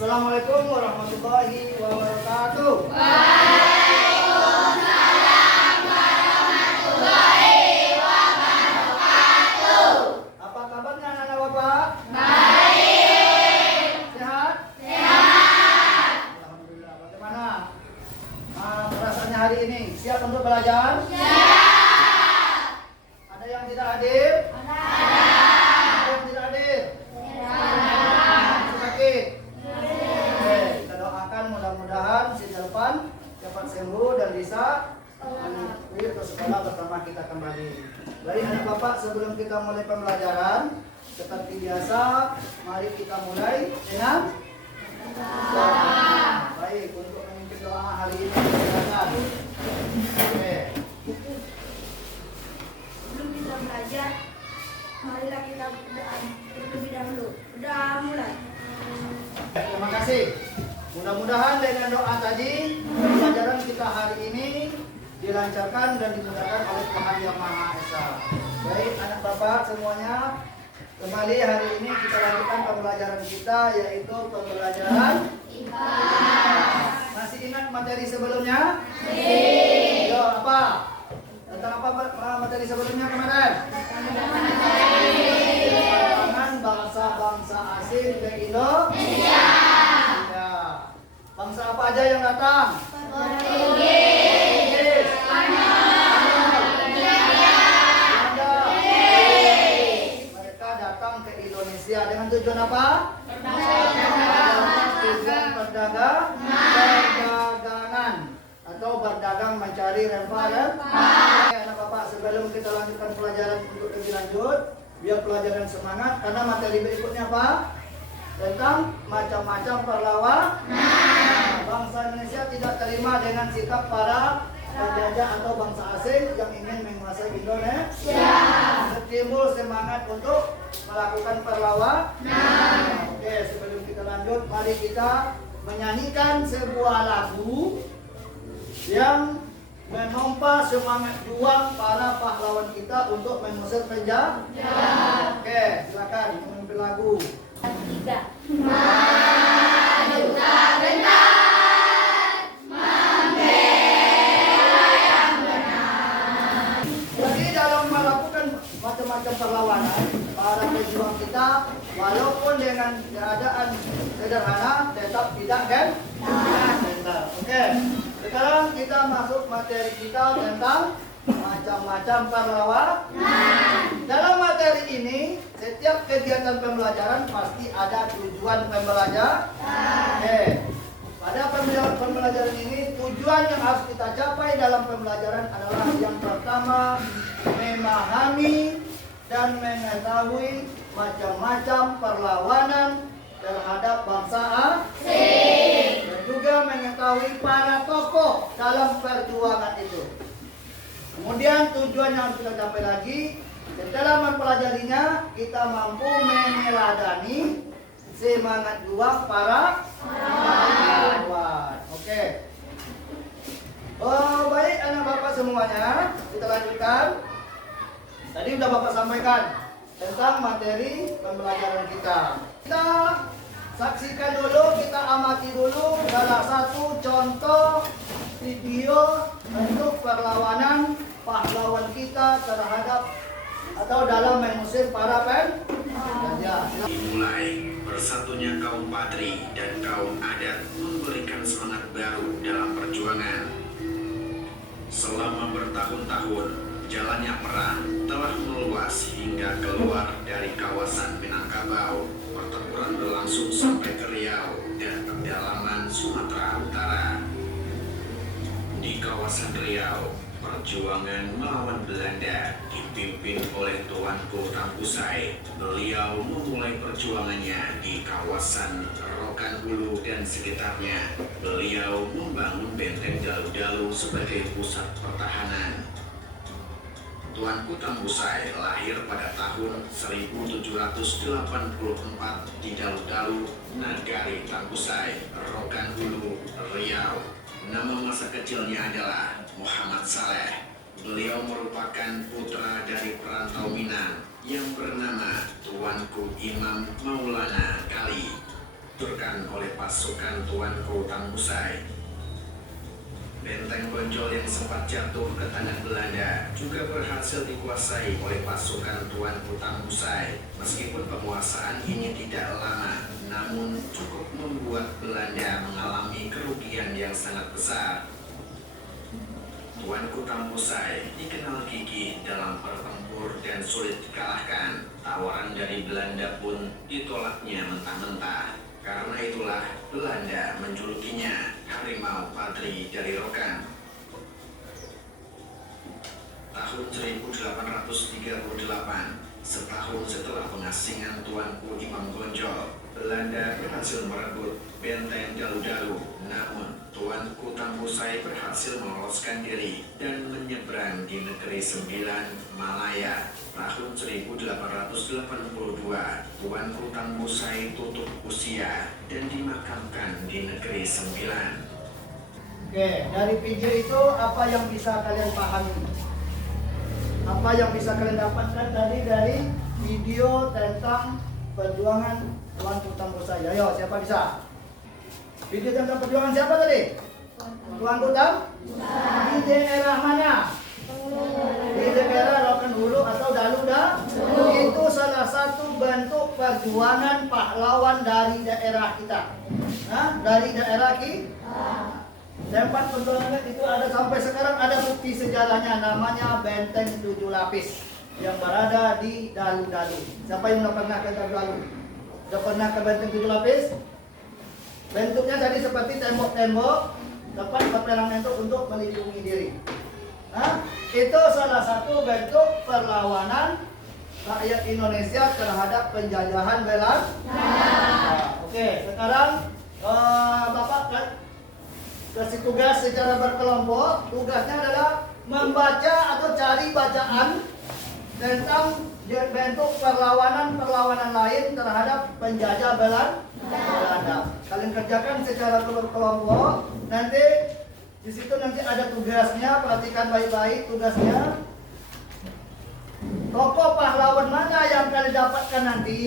Assalamualaikum warahmatullahi wabarakatuh. Waalaikumsalam warahmatullahi wabarakatuh. Apa kabarnya anak-anak Bapak? Baik. Sehat? Sehat. Alhamdulillah. Bagaimana perasaannya hari ini? Siap untuk belajar? Siap. Ada yang tidak hadir? Ada. Ada yang tidak hadir? Masih sakit? Oke, kita doakan mudah-mudahan si depan dapat sembuh dan bisa mengikuti ke sekolah bersama kita kembali. Baik anak Bapak, sebelum kita mulai pembelajaran, seperti biasa, mari kita mulai dengan doa. Baik, untuk memimpin doa hari ini silakan. Oke. Sebelum kita belajar, marilah kita berdoa terlebih dahulu. Udah mulai. Terima kasih. Mudah-mudahan dengan doa tadi pembelajaran kita hari ini dilancarkan dan dimudahkan oleh Tuhan Yang Maha Esa. Baik anak Bapak semuanya, kembali hari ini kita lanjutkan pembelajaran kita, yaitu pembelajaran IPA. Masih ingat materi sebelumnya? Yo, apa? Tentang apa materi sebelumnya kemarin? Dengan bangsa-bangsa asing ke Indonesia. Ya. Bangsa apa aja yang datang? Portugis, Belanda. Mereka datang ke Indonesia dengan tujuan apa? Tujuan perdagangan atau berdagang mencari rempah-rempah. Anak Bapak, sebelum kita lanjutkan pelajaran untuk lebih lanjut, biar pelajaran semangat, karena materi berikutnya apa? Tentang macam-macam perlawanan. Bangsa Indonesia tidak terima dengan sikap para penjajah atau bangsa asing yang ingin menguasai Indonesia. Timbul semangat untuk melakukan perlawanan. Oke, sebelum kita lanjut, mari kita menyanyikan sebuah lagu yang menompa semangat juang para pahlawan kita untuk mengusir penjajah. Oke, silakan memimpin lagu. 3. Maju tak gentar, membela yang benar. Jadi dalam melakukan macam-macam perlawanan, para pejuang kita walaupun dengan keadaan sederhana tetap tidak gentar. Oke, sekarang kita masuk materi kita tentang macam-macam perlawanan. Dalam materi ini, setiap kegiatan pembelajaran pasti ada tujuan pembelajaran. Oke. Pada pembelajaran ini, tujuan yang harus kita capai dalam pembelajaran adalah yang pertama, memahami dan mengetahui macam-macam perlawanan terhadap bangsa asing, dan juga mengetahui para tokoh dalam perjuangan itu. Kemudian tujuan yang harus kita capai lagi, setelah mempelajarinya, kita mampu meneladani semangat juang para pahlawan. Oke. Oh, baik anak Bapak semuanya, kita lanjutkan. Tadi sudah Bapak sampaikan tentang materi pembelajaran kita. Kita saksikan dulu, kita amati dulu salah satu contoh video bentuk perlawanan pahlawan kita terhadap atau dalam mengusir para penjajah. Dimulai bersatunya kaum Patri dan kaum adat memberikan semangat baru dalam perjuangan. Selama bertahun-tahun, jalannya perang telah meluas hingga keluar dari kawasan Minangkabau. Pertempuran berlangsung sampai ke Riau dan pedalaman Sumatera Utara. Di kawasan Riau, perjuangan melawan Belanda dipimpin oleh Tuanku Tambusai. Beliau memulai perjuangannya di kawasan Rokan Hulu dan sekitarnya. Beliau membangun benteng Dalu-Dalu sebagai pusat pertahanan. Tuanku Tambusai lahir pada tahun 1784 di Dalu-Dalu, Nagari Tambusai, Rokan Hulu, Riau. Nama masa kecilnya adalah Muhammad Saleh. Beliau merupakan putra dari perantau Minang yang bernama Tuanku Imam Maulana Kali. dihancurkan oleh pasukan Tuanku Tambusai. Benteng Bonjol yang sempat jatuh ke tangan Belanda juga berhasil dikuasai oleh pasukan Tuanku Tambusai. Meskipun penguasaan ini tidak lama, namun cukup membuat Belanda mengalami kerugian yang sangat besar. Tuanku Tambusai dikenal gigih dalam bertempur dan sulit dikalahkan. Tawaran dari Belanda pun ditolaknya mentah-mentah. Karena itulah Belanda menjulukinya Harimau Patri dari Rokan. Tahun 1838, setahun setelah pengasingan Tuanku Imam Bonjol, Belanda berhasil merebut benteng Dalu-Dalu. Namun, Tuanku Tambusai berhasil meloloskan diri dan menyeberang di Negeri Sembilan, Malaya. Tahun 1882, Tuanku Tambusai tutup usia dan dimakamkan di Negeri Sembilan. Oke, dari video itu apa yang bisa kalian pahami? Apa yang bisa kalian dapatkan dari video tentang perjuangan Tuanku Tambusai? Ayo, siapa bisa? Video tentang perjuangan siapa tadi? Tuanku Tambusai. Di daerah mana? Di daerah Rokan Hulu atau Dalu-Dalu. Itu salah satu bentuk perjuangan pahlawan dari daerah kita. Dari daerah kita. Tempat perjuangan itu ada sampai sekarang, ada bukti sejarahnya, namanya Benteng 7 Lapis yang berada di Dalu-Dalu. Siapa yang udah pernah ke Dalu-Dalu? Udah pernah ke Benteng 7 Lapis? Bentuknya tadi seperti tembok-tembok tempat perperangan untuk melindungi diri. Itu salah satu bentuk perlawanan rakyat Indonesia terhadap penjajahan Belanda. Oke, sekarang Bapak kasih tugas secara berkelompok. Tugasnya adalah membaca atau cari bacaan tentang bentuk perlawanan lain terhadap penjajah Belanda. Kalian kerjakan secara berkelompok. Nanti di situ nanti ada tugasnya. Perhatikan baik-baik tugasnya. Tokoh pahlawan mana yang kalian dapatkan nanti,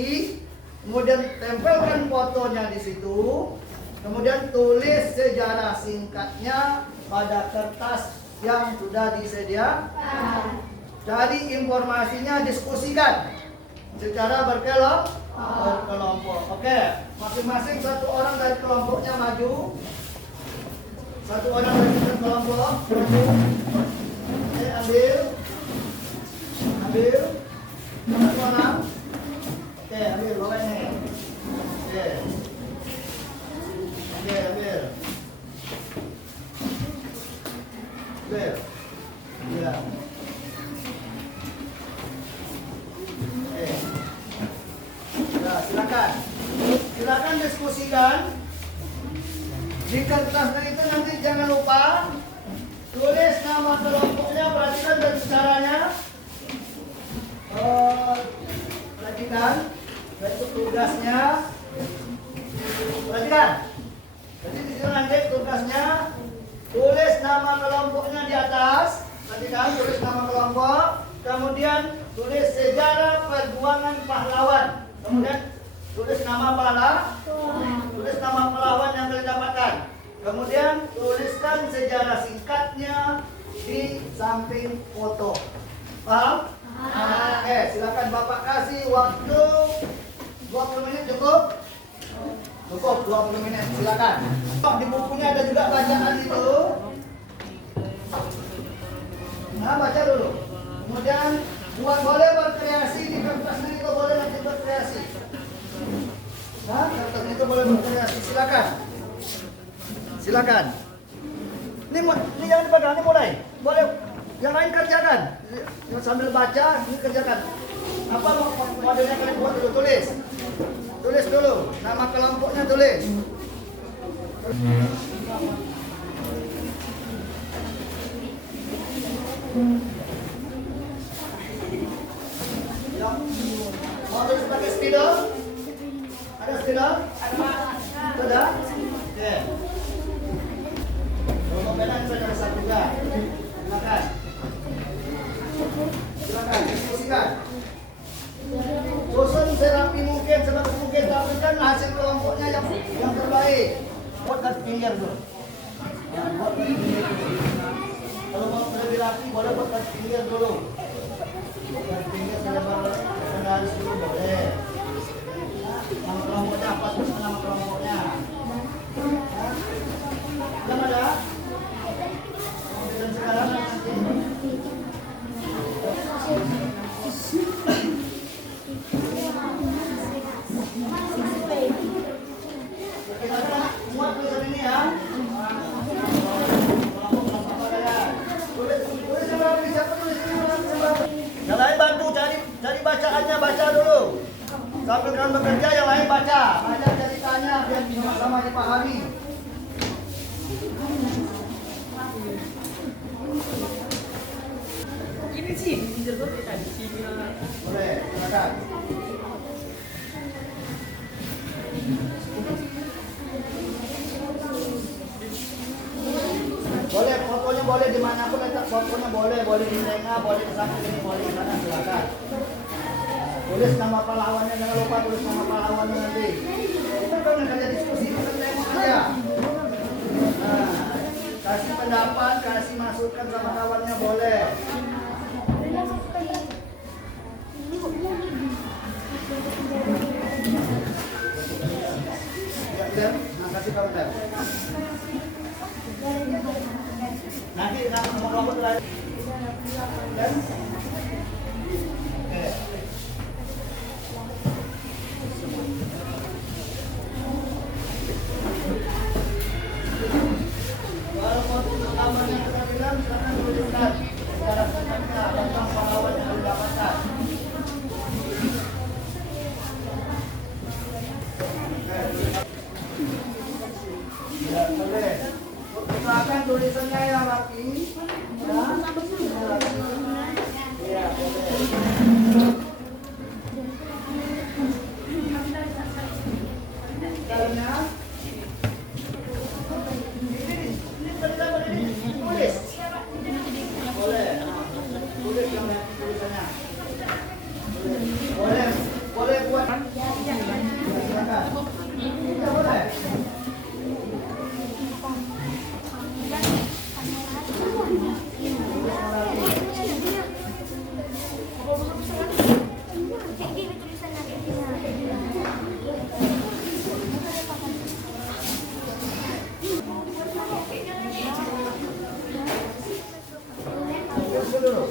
kemudian tempelkan fotonya di situ. Kemudian tulis sejarah singkatnya pada kertas yang sudah disediakan. Cari informasinya, diskusikan secara berkelompok. Oke, masing-masing satu orang dari kelompoknya maju. Satu orang dari kelompok maju. Oke, ambil. Satu orang. Oke, ambil bawa ini. Oke. Ambil. Ya. Nah, silakan diskusikan. Di kertasnya itu nanti jangan lupa tulis nama kelompoknya, perhatikan dan caranya. Perhatikan bentuk tugasnya. Perhatikan. Jadi di sini nanti tugasnya tulis nama kelompoknya di atas. Perhatikan, tulis nama kelompok. Kemudian tulis sejarah perjuangan pahlawan. Kemudian tulis nama pahlawan yang kalian dapatkan. Kemudian tuliskan sejarah singkatnya di samping foto. Paham? Oke, silakan Bapak kasih waktu 20 menit cukup? Cukup 20 menit, silakan. Di bukunya ada juga bacaan itu. Nah, baca dulu. Kemudian boleh berkreasi di kertasnya itu, boleh nanti berkreasi. Nah, kertasnya itu boleh berkreasi, silakan. Ini yang dipegang, ini mulai. Boleh, yang lain kerjakan. Sambil baca, ini kerjakan. Apa modelnya kalian buat dulu, tulis. Tulis dulu, nama kelompoknya tulis. Mau tulis pakai spidol? Ada spidol? Sudah? Oke. Kalau benar sudah ada satu juga. Silakan, diskusikan. Susun serapi mungkin, sebagus mungkin, tapi kan hasil kelompoknya yang Yang terbaik. Buat garis pinggir dulu. Nah, buat garis pinggir dulu. Kalau mau lebih rapi, boleh buat garis pinggir dulu. Garis pinggir selebar garis dulu boleh. Nama kelompoknya apa? Terus nama kelompoknya. Belum ada? Dan sekarang nanti. Muat tulisan ini ya. Yang lain bantu cari bacaannya, baca dulu. Sambil kalian bekerja, yang lain baca ceritanya biar sama-sama dipahami. Ini sih, ini juga kita di sini. Boleh, silakan. Boleh, fotonya boleh dimanapun letak fotonya boleh di tengah, boleh di samping ini, boleh di sana, silakan. Tulis nama pahlawannya, jangan lupa tulis nama pahlawannya nanti. Kita kan kerja diskusi, kita tengok aja. Nah, kasih pendapat, kasih masukan sama kawannya boleh. Ya, Dan, nah, kasih kawan Dan. Nanti nama kelompok terakhir. Dan, oke. Kalau mau rekaman yang kita bilang, silakan tuliskan secara singkatnya tentang pahlawan yang didapatkan. Ya, boleh. Silakan tulisannya yang rapi. Ya, boleh. Caranya tulis. Boleh. Tulis yang tulisannya. Boleh. Boleh buat. Silakan. Ya, boleh. Tulis dulu.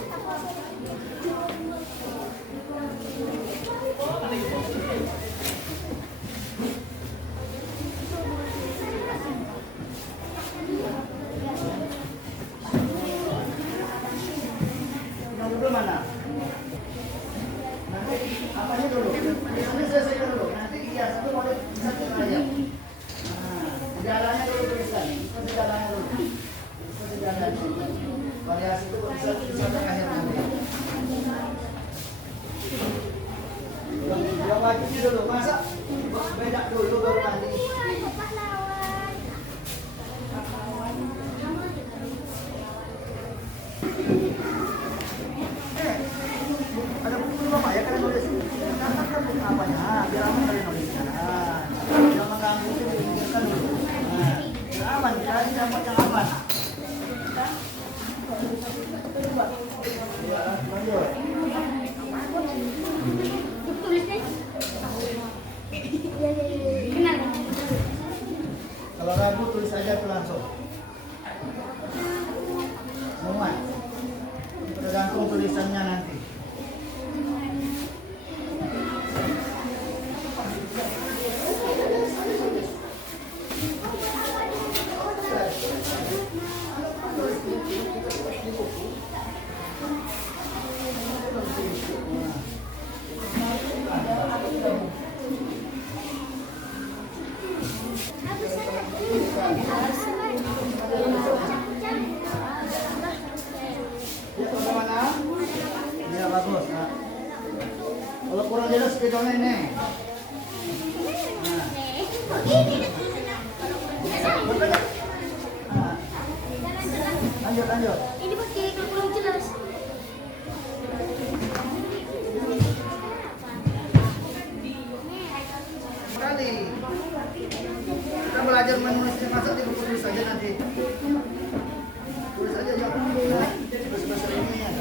Yang dulu mana? Nanti apanya dulu? Tulisannya selesaikan dulu. Nanti iya satu boleh satu aja. Nah, sejarahnya dulu tulisan. Sejarahnya dulu. Sejarahnya. Variasi itu bisa terakhir nanti. Yang wajibnya dulu. Masa beda dulu baru nanti. Ada buku dulu Bapak ya, kalian nulis. Katakan buku apanya, biar aman kalian nuliskan. Jangan mengganggu itu dipikirkan dulu. Biar aman, cari dapat yang aman. Ya, lanjut. Kalau ragu tulis aja tuh langsung. Semua. Tergantung tulisannya nanti. Ya, bagaimana? Ya, bagus. Nah. Kalau kurang jelas videonya ini. Nah. Lanjut, lanjut. Ini pakai kurang jelas. Sekali. belajar menulisnya masa di buku tulis saja nanti. Tulis aja jawab. Tulis bahasa ilmiah.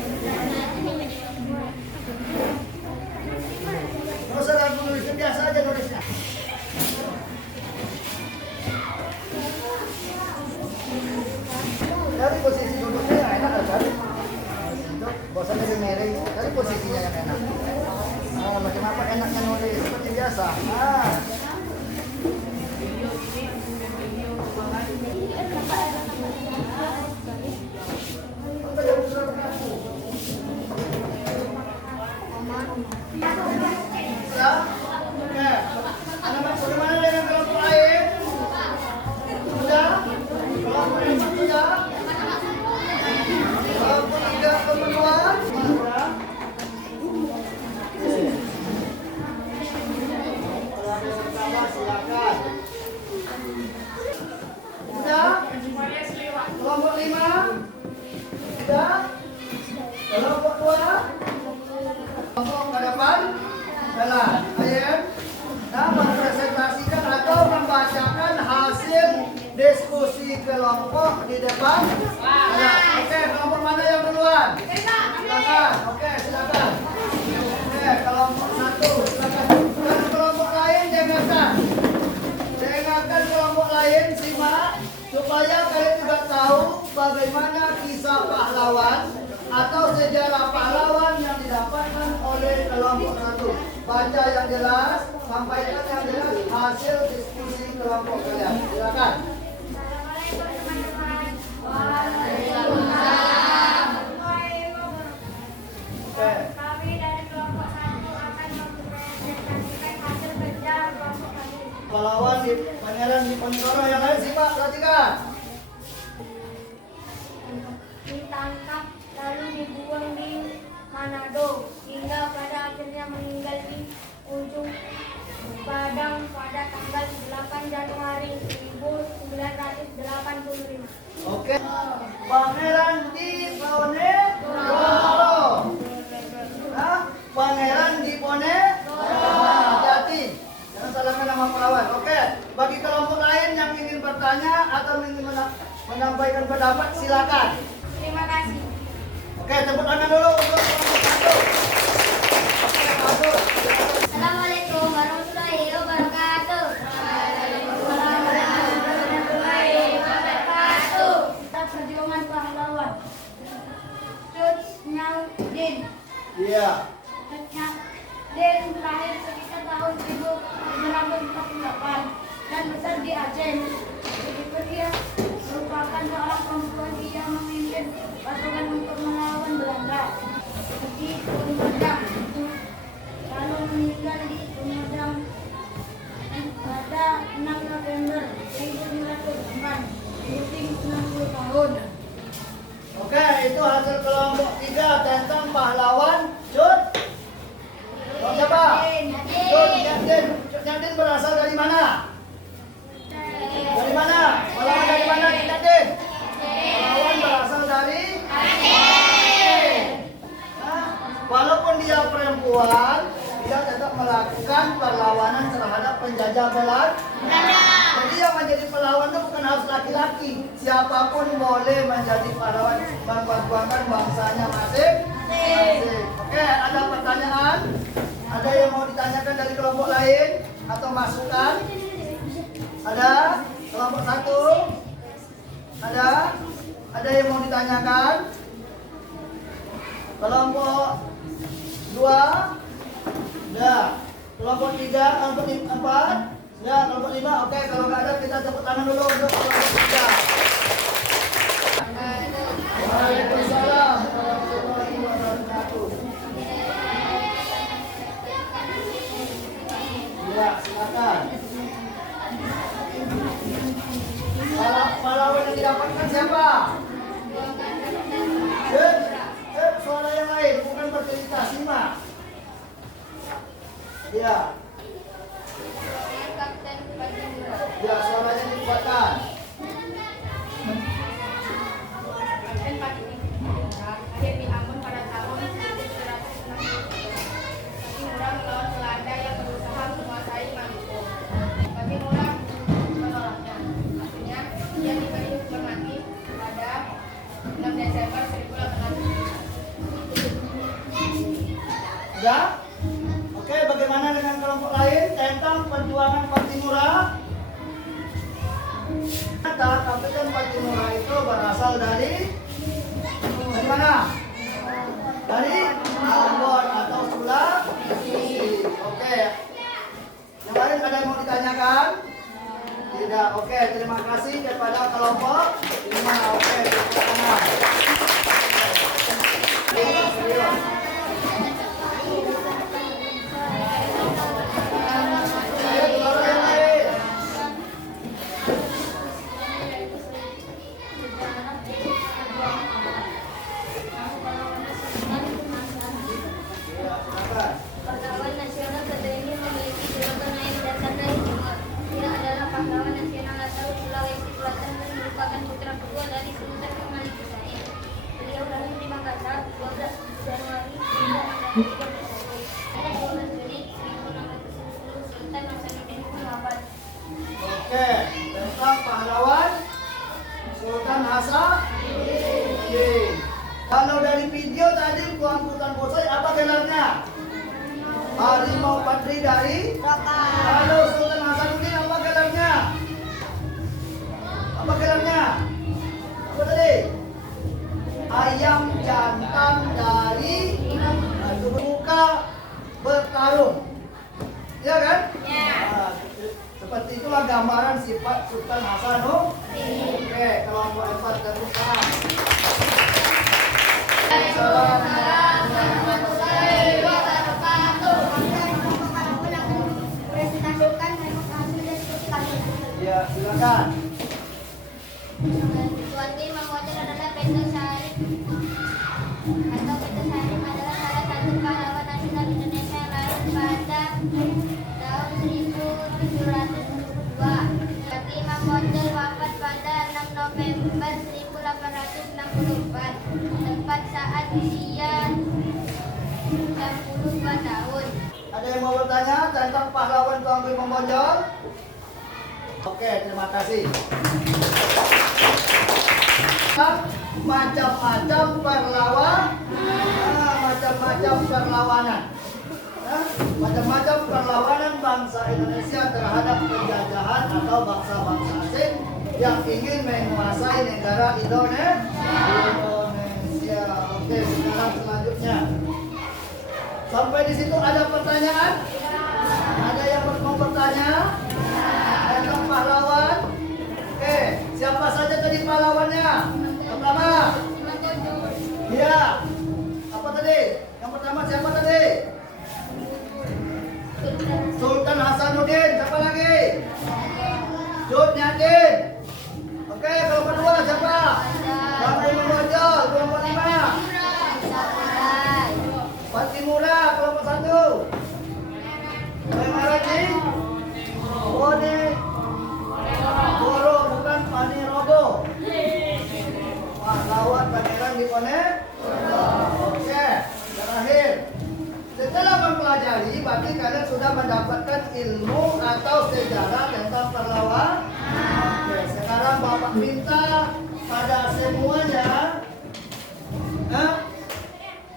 Nggak usah ragu nulisnya, biasa aja nulisnya. Dari posisi duduknya yang enak kan? Bosannya di miring, dari posisinya yang enak. Nah, macam apa enaknya nulis seperti biasa. Nah. Sudah? Oke. Anak-anak bagaimana dengan kelompok lain? Sudah? Kelompok yang sudah? Kelompok tiga kemenuan? Sudah? Kelompok pertama silakan. Sudah? Kelompok 5? Sudah? Kelompok 2? Kelompok ke depan? Jalan. Ayo. Nah, mempresentasikan atau membacakan hasil diskusi kelompok di depan. Oke, kelompok mana yang duluan? Silakan. Oke, silakan. Oke, kelompok 1. Silakan. Dan kelompok lain dengarkan. Dengarkan kelompok lain, simak supaya kalian juga tahu bagaimana kisah pahlawan atau sejarah pahlawan yang didapatkan oleh kelompok 1. Baca yang jelas, sampaikan yang jelas hasil diskusi kelompok kalian. Silakan. Oke. Kami dari kelompok 1 akan mempresentasikan hasil kerja kelompok kami. Pahlawan di Pangeran Diponegoro yang lain simak, perhatikan. Ditangkap lalu dibuang di Manado hingga pada akhirnya meninggal di ujung Padang pada tanggal 8 Januari 1985. Oke. Pangeran Diponegoro. Nah, Pangeran Diponegoro. Hati-hati. Jangan salahkan nama pahlawan. Oke. Bagi kelompok lain yang ingin bertanya atau ingin menyampaikan pendapat, silakan. Terima kasih. Oke, tepuk tangan dulu untuk kelompok 1. Oke, masuk. Assalamualaikum warahmatullahi wabarakatuh. Kita perjuangan pahlawan. Cut Nyaudin. Iya. Din lahir sekitar tahun 1948 dan besar di Aceh. Begitu dia merupakan seorang perempuan yang memimpin pasukan untuk melawan Belanda di Sumedang. Lalu meninggal di Sumedang pada 6 November 1904. Usia 60 tahun. Oke, itu hasil kelompok 3 tentang pahlawan Cut. Kelompok siapa? Cut Nyaudin. Cut Nyaudin berasal dari mana? Dari mana? Pahlawan dari mana Cut Nyaudin? Pahlawan berasal dari Aceh. Nah, walaupun dia perempuan, dia tetap melakukan perlawanan terhadap penjajah Belanda. Jadi yang menjadi pahlawan itu bukan harus laki-laki. Siapapun boleh menjadi pahlawan, memperjuangkan bangsanya masing-masing. Oke, ada pertanyaan? Ada yang mau ditanyakan dari kelompok lain atau masukan? Ada? Kelompok 1? Ada? Ada yang mau ditanyakan? Kelompok 2? Ya. Kelompok 3, kelompok 4? Ya, kelompok 5. Oke, kalau nggak ada kita tepuk tangan dulu untuk kelompok 3. Waalaikumsalam warahmatullahi wabarakatuh. Ya, silakan. Pahlawan yang didapatkan siapa? Suara yang lain, bukan bercerita, simak. Ya. Ya, suaranya dikuatkan. Kapten Patimura lahir di Ambon pada tahun 1906. Patimura melawan Belanda yang berusaha menguasai Maluku. Patimura menolaknya. Oke, bagaimana dengan kelompok lain tentang perjuangan Patimura? Kapten Patimura itu berasal dari mana? Dari Ambon atau Sulawesi. Oke. Yang lain ada yang mau ditanyakan? Tidak. Oke, terima kasih kepada kelompok 5. Oke, tepuk tangan. Serius. Pahlawan nasional pada ini memiliki julukan naik dasar dari timur. Dia adalah pahlawan nasional asal Sulawesi Selatan dan merupakan putra kedua dari Sultan Kemalik Said. Beliau lahir di Makassar 12 Januari 1931. Pada 12 Juni 1610 Sultan Hasanuddin wafat. Oke, tentang pahlawan Sultan Hasanuddin. Kalau dari video tadi Tuan Sultan Bosai apa gelarnya? Harimau Padri dari Rokan. Kalau Sultan Hasanuddin apa gelarnya? Apa gelarnya? Apa tadi? Ayam jantan dari muka bertarung. Iya kan? Ya. Nah, seperti itulah gambaran sifat Sultan Hasanuddin. Oke, kelompok 4 tepuk tangan. Warahmatullahi wabarakatuh. Presentasikan demokrasi dan keadilan. Ya, silakan. Tuan Gey Mangwajar adalah Peter Syarif atau Peter Syarif adalah salah satu pahlawan nasional Indonesia yang lahir pada tahun 1772. Tuan Gey Mangwajar wafat pada 6 November 1864 tepat saat usia 62 tahun. Ada yang mau bertanya tentang pahlawan Tuan Gey Mangwajar? Oke, terima kasih. Macam-macam perlawanan. Macam-macam perlawanan bangsa Indonesia terhadap penjajahan atau bangsa-bangsa asing yang ingin menguasai negara Indonesia. Oke, sekarang selanjutnya. Sampai di situ ada pertanyaan? Ada yang mau bertanya tentang pahlawan? Oke, siapa saja tadi pahlawannya? Pertama, iya. Apa tadi? Yang pertama siapa tadi? Sultan Hasanuddin. Siapa lagi? Jodnyadin. Oke, kalau kedua siapa? Tuan Gey Mangwajar. Kelompok 5. Patimura. Kelompok 1. Mengaraji. Bone. Boro, bukan Panirobo. Pahlawan Pangeran Diponegoro. Oke, terakhir. Setelah mempelajari, berarti kalian sudah mendapatkan ilmu atau sejarah tentang pahlawan. Oke, sekarang Bapak minta pada semuanya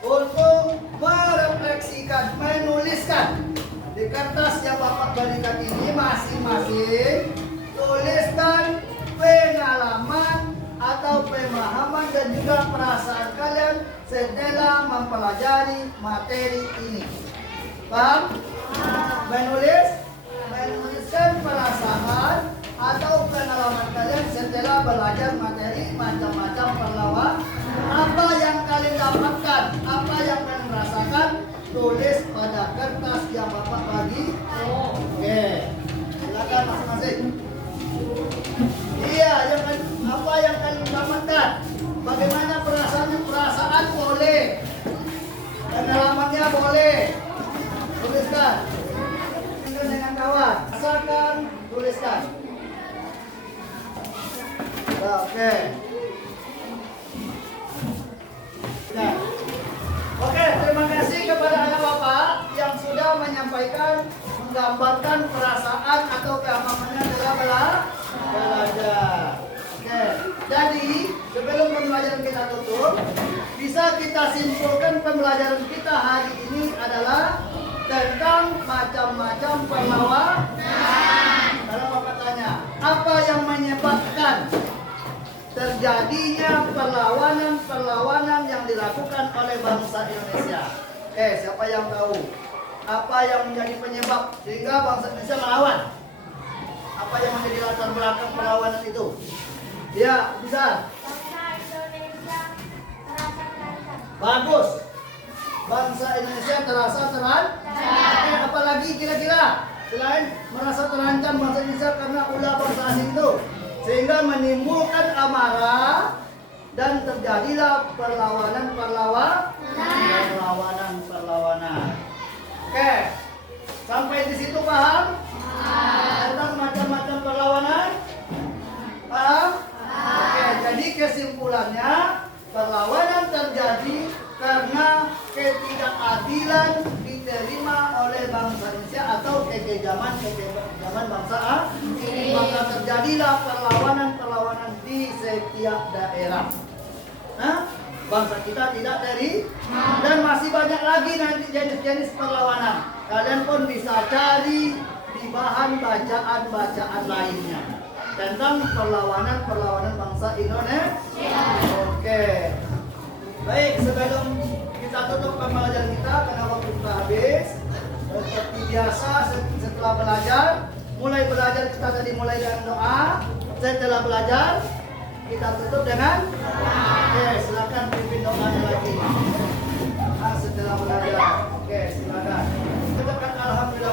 untuk merefleksikan, menuliskan di kertas yang Bapak berikan ini masing-masing. Tuliskan pengalaman atau pemahaman dan juga perasaan kalian setelah mempelajari materi ini. Paham? Menuliskan perasaan atau pengalaman kalian setelah belajar materi macam-macam perlawanan. Apa yang kalian dapatkan, apa yang kalian rasakan, tulis pada kertas yang Bapak bagi. Oke, silakan masing-masing. Iya, apa yang kalian dapatkan? Bagaimana perasaan boleh, pengalamannya boleh. Tuliskan. Dengan kawan, rasakan, tuliskan. Oke. Nah. Oke, terima kasih kepada anak bapak yang sudah menyampaikan, menggambarkan perasaan atau pemahamannya dalam belajar. Oke, jadi sebelum pembelajaran kita tutup, bisa kita simpulkan pembelajaran kita hari ini adalah tentang macam-macam perlawanan. Kalau Bapak tanya, apa yang menyebabkan terjadinya perlawanan-perlawanan yang dilakukan oleh bangsa Indonesia? Siapa yang tahu? Apa yang menjadi penyebab sehingga bangsa Indonesia melawan? Apa yang menjadi latar belakang perlawanan itu? Ya, bisa. Bangsa Indonesia merasa terancam. Bagus. Bangsa Indonesia terasa terancam. Apalagi kira-kira selain merasa terancam bangsa Indonesia karena ulah bangsa asing itu, sehingga menimbulkan amarah dan terjadilah perlawanan. Oke, sampai di situ paham? Tentang macam-macam perlawanan? Paham? Oke, jadi kesimpulannya perlawanan terjadi karena ketidakadilan diterima oleh bangsa Indonesia atau kekejaman bangsa asing. Maka terjadilah perlawanan di setiap daerah. Bangsa kita tidak terima dan masih banyak lagi nanti jenis-jenis perlawanan. Kalian pun bisa cari di bahan bacaan lainnya tentang perlawanan bangsa Indonesia. Oke. Baik, sebelum kita tutup pembelajaran kita karena waktu kita habis, seperti biasa setelah belajar, kita tadi mulai dengan doa. Setelah belajar, kita tutup dengan oke, silakan pimpin doanya lagi. Setelah belajar, oke, silakan. Ucapkan alhamdulillah.